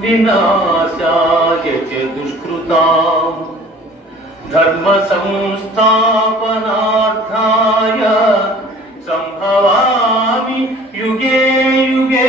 వినాశాయ చ దుష్కృతాం ధర్మ సంస్థాపనార్థాయ సంభవామి యుగే యుగే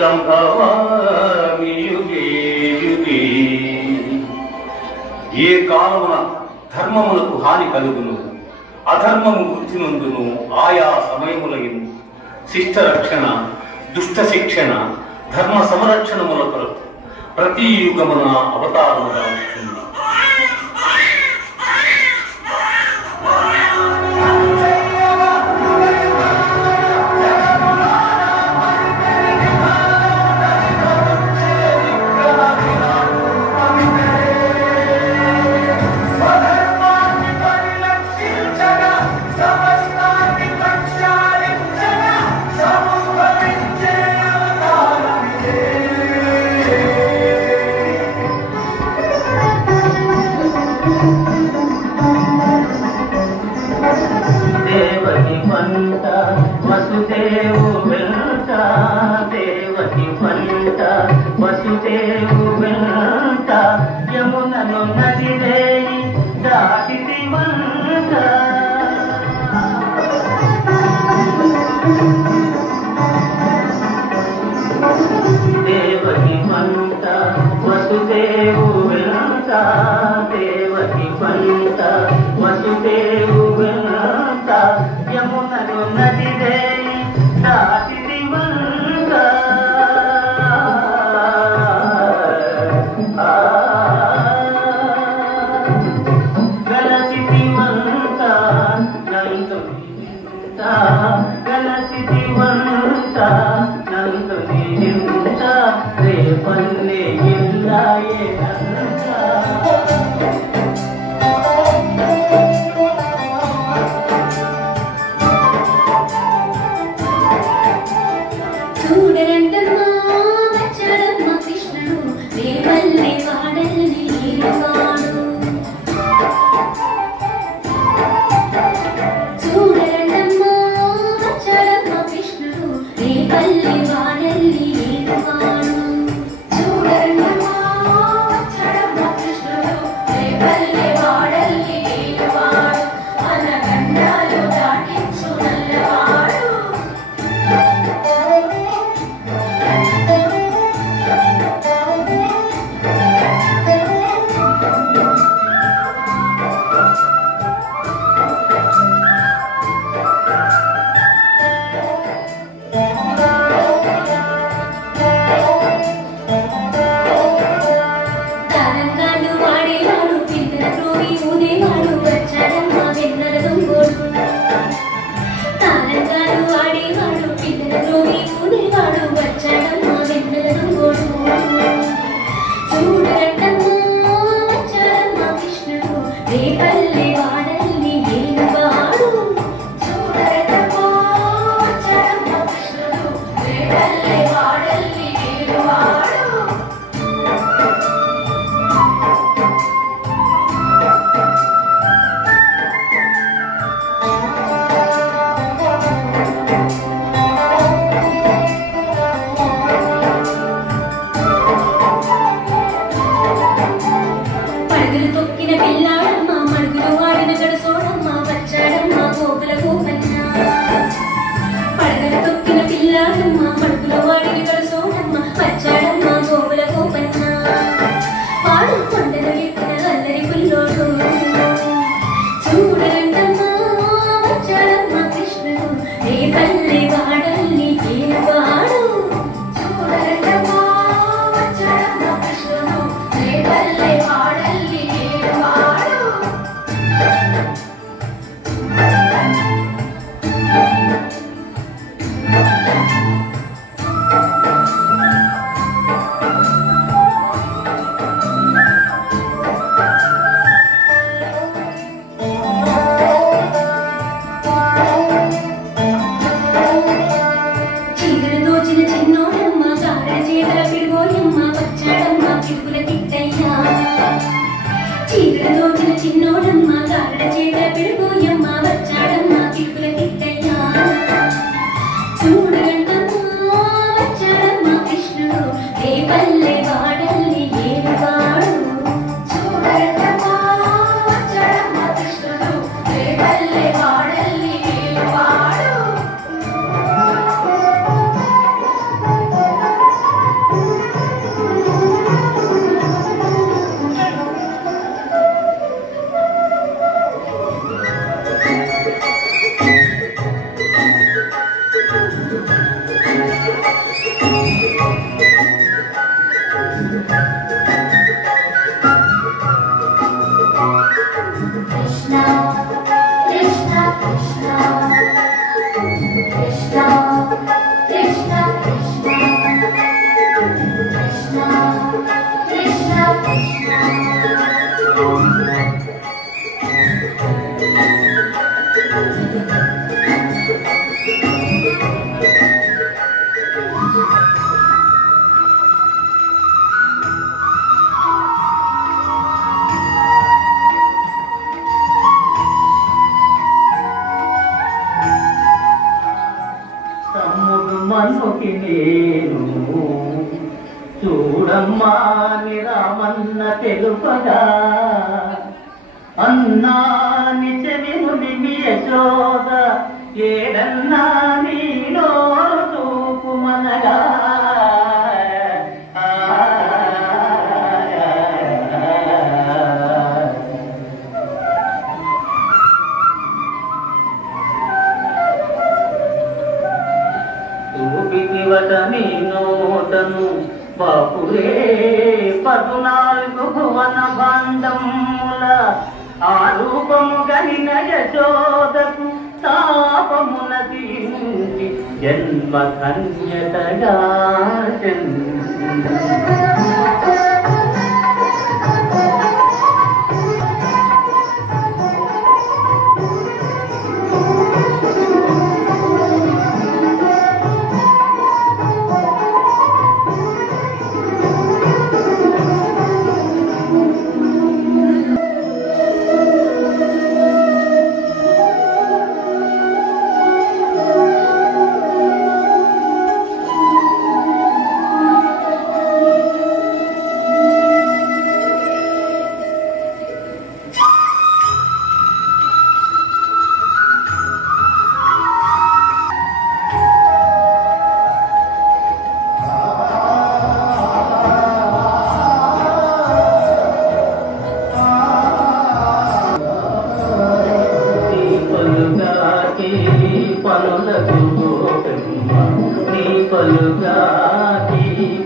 సంభవామి యుగే యుగే. ఏ కాలమున ధర్మములకు హాని కలుగును, అధర్మము వృద్ధి నందును ఆయా సమయములయందు శిష్ట రక్షణ, దుష్ట శిక్షణ, ధర్మ సంరక్షణముల కొరకు ప్రతి యుగమున అవతారముగా వస్తుంది. వసుదేవు వెంట దేవకి పంట వసుదేవు వెంట యమునను నది వేయి దాటిది వంట. దేవకి పంట వసుదేవు వెంట దేవకి పంట వసుదేవు వెంట యమునను నది వేయి దాటిది వంట. గలసిది వంట నందునింత గలసిది వంట నందునింత రేపల్లె ఇల్లాయే అంత. చూడగంటమ్మా మనుకి నేను చూడమ్మా నిరామన్న తెలుపగా అన్నా నిజమిముని యశోద ఏడన్నా నీలో చూపుమనగా నీ నోటను బాపురే 14 భువన భాండముల ఆ రూపము గలిన యశోదకు తాపమున తీర్చి జన్మ ధన్యతగా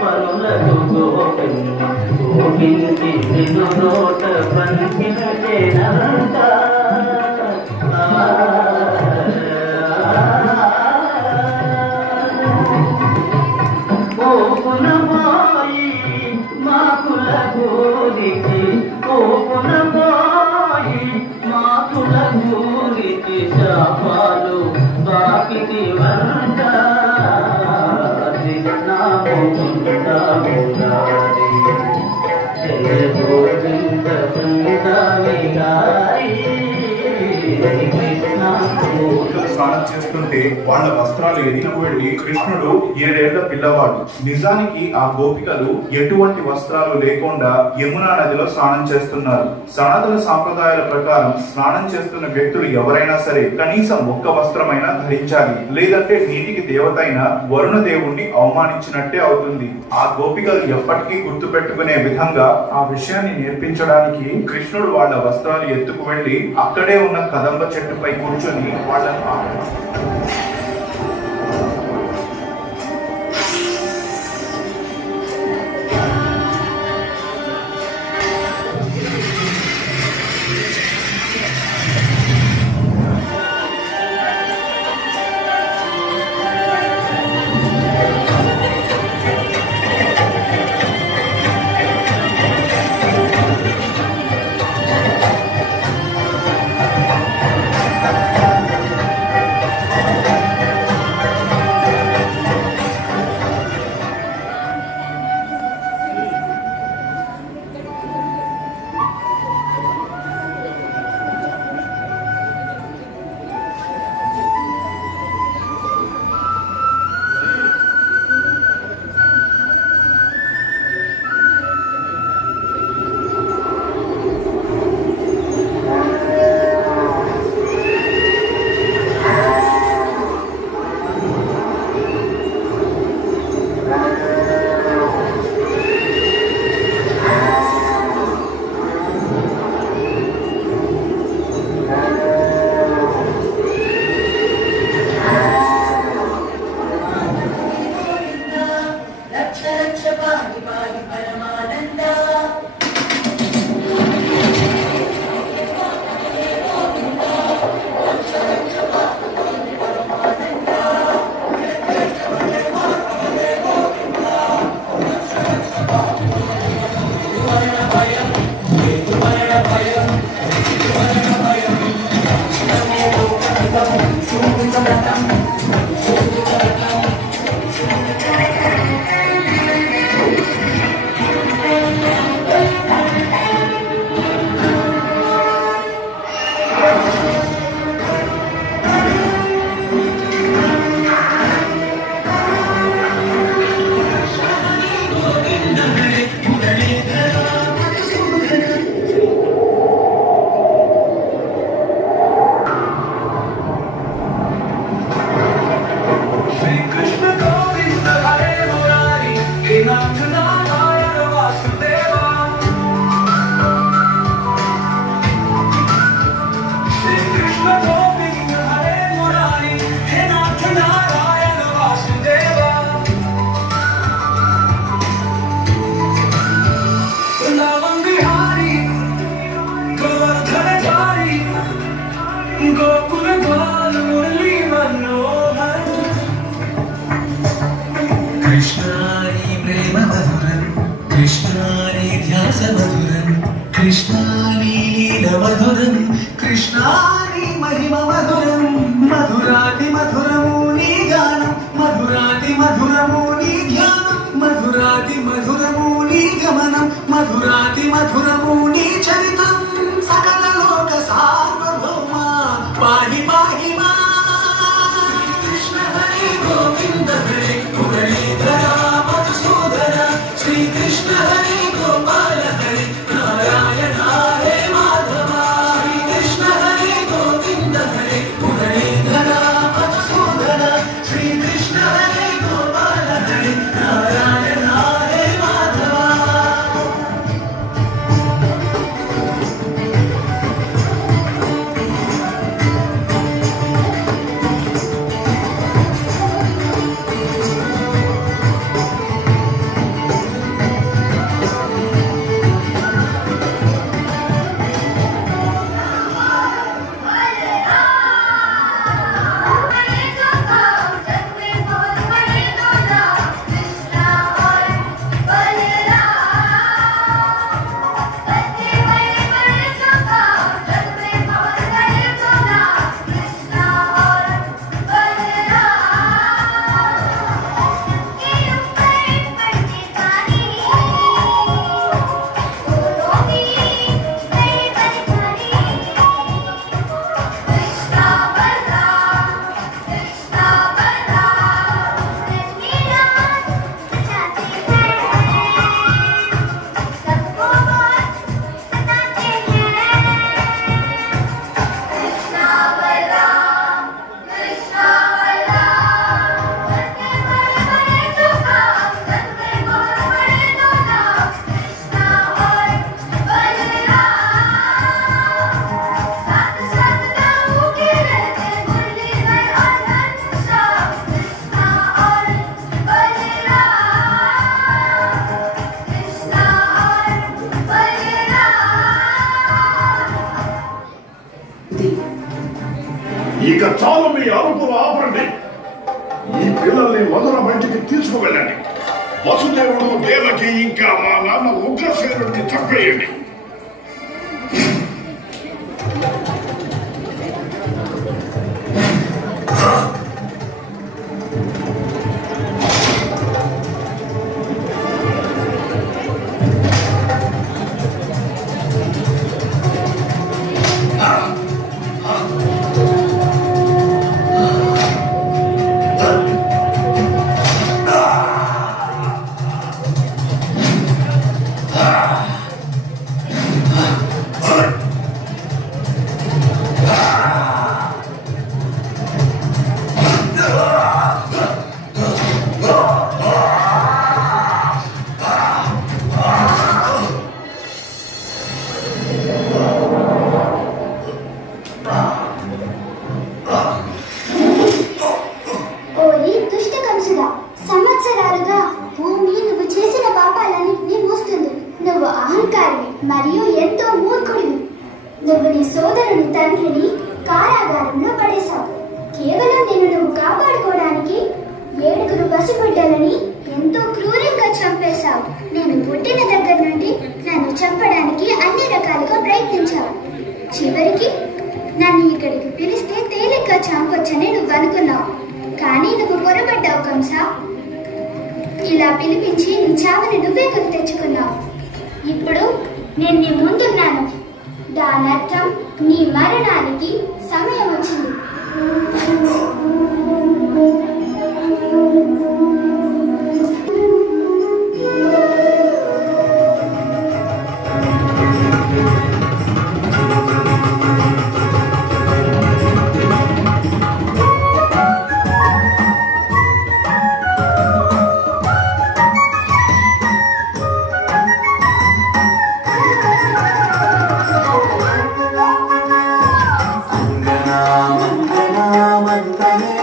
పనులకు గోపించి నిన్ను నోట పంచినంత ఓపునమాయి మాకుల గోరికి ఓపునమాయి మాకుల గోరికి శాపాలు బాకిటి వంట స్నానం చేస్తుంటే వాళ్ళ వస్త్రాలు ఎదిగి వెళ్లి కృష్ణుడు 7 ఏళ్ల పిల్లవాడు. నిజానికి ఆ గోపికలు ఎటువంటి వస్త్రాలు లేకుండా యమునా నదిలో స్నానం చేస్తున్నారు. సనాతన సాంప్రదాయాల ప్రకారం స్నానం చేస్తున్న వ్యక్తులు ఎవరైనా సరే కనీసం ఒక్క వస్త్రమైనా ధరించాలి, లేదంటే నీటికి దేవత అయిన వరుణ దేవుణ్ణి అవమానించినట్టే అవుతుంది. ఆ గోపికలు ఎప్పటికీ గుర్తు పెట్టుకునే విధంగా ఆ విషయాన్ని నేర్పించడానికి కృష్ణుడు వాళ్ళ వస్త్రాలు ఎత్తుకు వెళ్లి అక్కడే ఉన్న కదంబ చెట్టుపై కూర్చొని వాళ్ళను కృష్ణాని ప్రేమ మధురం కృష్ణాని ధ్యాస మధురం కృష్ణాని లీల మధురం కృష్ణాని మహిమ మధురం మధురాతి మధురము నీ గానం మధురాతి మధురము నీ ధ్యానం మధురాతి మధురము నీ గమనం మధురాతి మధురము నీ చరితం సకల లోక సార్వభౌమ పాహి పాహి మా కృష్ణ హరి గోవింద హరి మురళీధర మధుసూదన శ్రీ కృష్ణ హరి గోపాల హరి నారాయణ హరే మాధవ శ్రీ కృష్ణ హరి గోవింద హరి మురళీధర మధుసూదన శ్రీ కృష్ణ హరి గోపాల హరి నారాయణ హరే మాధవ. ఇక చాలు మీ అరుపులు ఆపండి. ఈ పిల్లల్ని మధుర బయటికి తీసుకువెళ్ళండి. వసుదేవుడు దేవకి ఇంకా మా నాన్న ఉగ్రసేనుడిని చంపేయండి. మరియు ఎంతో మూర్ఖుడివి. నువ్వు నీ సోదరుని తండ్రిని కారాగారంలో పడేశావు. కేవలం నిన్ను నువ్వు కాపాడుకోవడానికి 7 పసిబిడ్డలని ఎంతో క్రూరంగా చంపేశావు. నేను పుట్టిన దగ్గర నుండి నన్ను చంపడానికి అన్ని రకాలుగా ప్రయత్నించావు. చివరికి నన్ను ఇక్కడికి పిలిస్తే తేలిగ్గా చంపొచ్చని నువ్వు అనుకున్నావు. కానీ నువ్వు పొరపడ్డావు కంస. ఇలా పిలిపించి నీ చావుని నువ్వే కొని తెచ్చుకున్నావు. ఇప్పుడు నేను నీ ముందున్నాను. దానర్థం నీ మరణానికి సమయం వచ్చింది. మంగళ మంగళ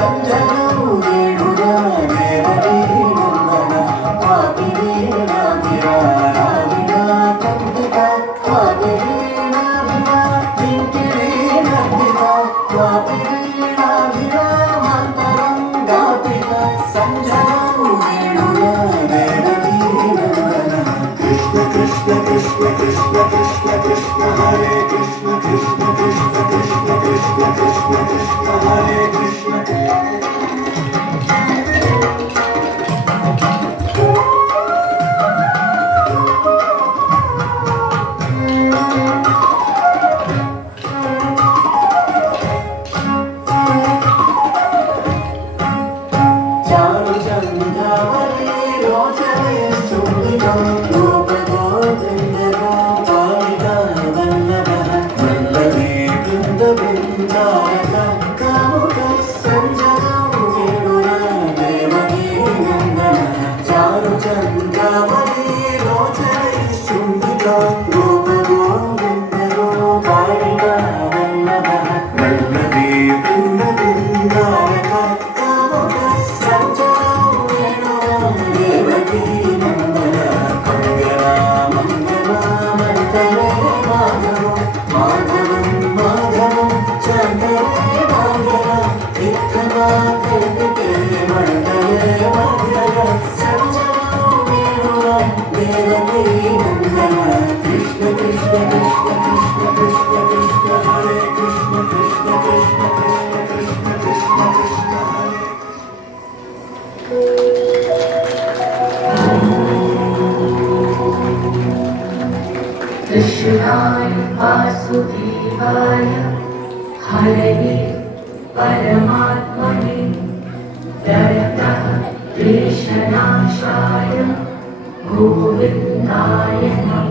సంజనం వేణుగా దేవకీ నందన పాపిని నాభిరా నాభిరా కందిక పాపిని నాభిరా జింకిరి నర్దిక పాపిని నాభిరా మంతరం గాపిక సంజనం వేణుగా దేవకీ నందన కృష్ణ కృష్ణ కృష్ణ కృష్ణ కృష్ణ కృష్ణ హరే కృష్ణ కృష్ణ కృష్ణ కృష్ణ కృష్ణ కృష్ణ కృష్ణ హరే కృష్ణ చారు చంద్రవలి రోచనే చుండిగా రూపగోవిందగా పాలిగా వల్లభ వల్లభే బృంద బృందారక కాముక సంజనం వేణుగా దేవకీ నందన చారు చంద్రవలి రోచనే చుండిగా రూపగోవిందగా పాలిగా వల్లభ వల్లభే బృంద బృందారక కాముక సంజనం వేణుగా దేవకీ నందన మంగళ మంగళ మంగళ మాధవం మాధవం మాధవం చంద్రే మంగళ విక్రమా కల్పితే మంగళ మంగళ సంజనం వేణుగా దేవకీ నందన కృష్ణ కృష్ణ కృష్ణ కృష్ణ కృష్ణ కృష్ణ హరే కృష్ణ కృష్ణ కృష్ణ కృష్ణ కృష్ణ కృష్ణ కృష్ణ హరే कृष्णाय वासुदेवाय हरये परमात्मने प्रणतः क्लेशनाशाय गोविन्दाय नमः।